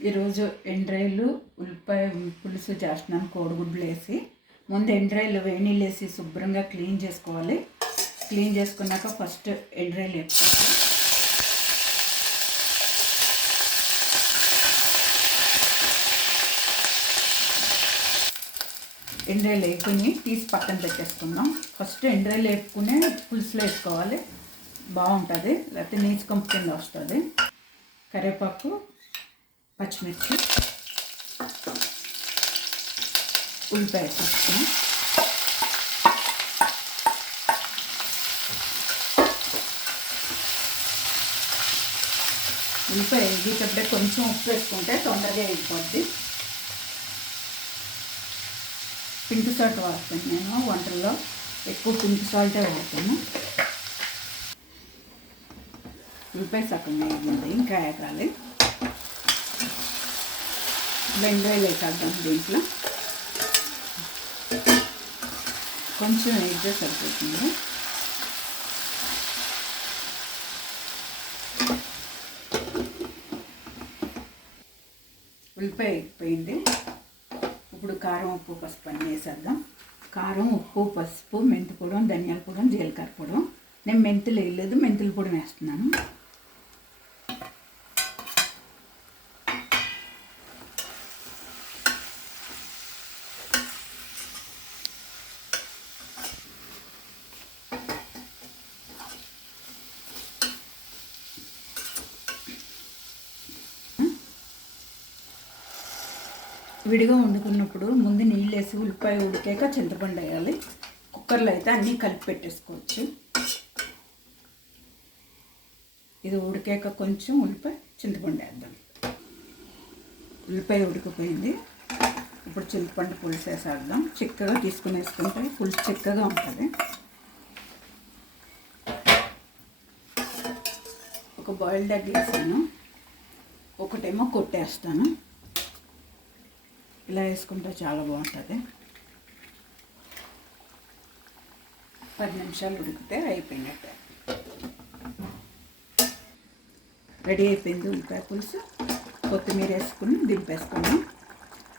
ఈరోజు ఎండ్రాయిలు ఉల్లిపాయ పులుసు చేస్తున్నాను కోడిగుడ్లు వేసి ముందు ఎండ్రాయిలు వేణీళ్ళు వేసి శుభ్రంగా క్లీన్ చేసుకోవాలి. క్లీన్ చేసుకున్నాక ఫస్ట్ ఎండ్రాయిలు వేసుకోవాలి ఎండ్రాయిలు వేపుకుని తీసి పక్కన పెట్టేసుకుందాం. ఫస్ట్ ఎండ్రాయిలు వేపుకునే పులుసులో వేసుకోవాలి. బాగుంటుంది. లేకపోతే నీచు కంపు కింద వస్తుంది. కరివేపాకు పచ్చిమిర్చి ఉల్లిపాయ తీసుకుని ఉల్లిపాయ వేగేటప్పుడే కొంచెం ఉప్పు వేసుకుంటే తొందరగా వేగిపోద్ది. పింక్ సాల్ట్ వాడతాను నేను వంటల్లో ఎక్కువ పింక్ సాల్టే వాడతాను. ఉల్లిపాయ సగం వేగింది ఇంకా వేగాలి బెండకాయలు వేసేద్దాం దీంట్లో. కొంచెం వేస్తే సరిపోతుంది. ఉల్లిపాయ అయిపోయింది. ఇప్పుడు కారం ఉప్పు పసుపు అన్నీ వేసేద్దాం. కారం ఉప్పు పసుపు మెంతి పొడం ధనియాల పొడం జీలకర్ర పొడం. నేను మెంతులు వేయలేదు మెంతుల పొడి వేస్తున్నాను. విడిగా వండుకున్నప్పుడు ముందు నీళ్ళు వేసి ఉల్లిపాయ ఉడికాక చింతపండు వేయాలి. కుక్కర్లో అయితే అన్నీ కలిపి పెట్టేసుకోవచ్చు. ఇది ఉడికాక కొంచెం ఉల్లిపాయ చింతపండు వేద్దాం. ఉల్లిపాయ ఉడికిపోయింది. ఇప్పుడు చింతపండు పులుసు వేసేద్దాం. చిక్కగా తీసుకుని వేసుకుంటే పులుసు చిక్కగా ఉంటుంది. ఒక బాయిల్డ్ ఎగ్ వేసాను. ఒకటేమో కొట్టేస్తాను. ఇలా వేసుకుంటే చాలా బాగుంటుంది. పది నిమిషాలు ఉడికితే అయిపోయినట్టే. రెడీ అయిపోయింది ఉల్లిపాయ పులుసు. కొత్తిమీర వేసుకుని దింపేసుకున్నాం.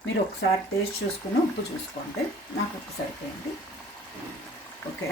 మీరు ఒకసారి టేస్ట్ చూసుకుని ఉప్పు చూసుకోండి. నాకు ఉప్పు సరిపోయింది. ఓకే.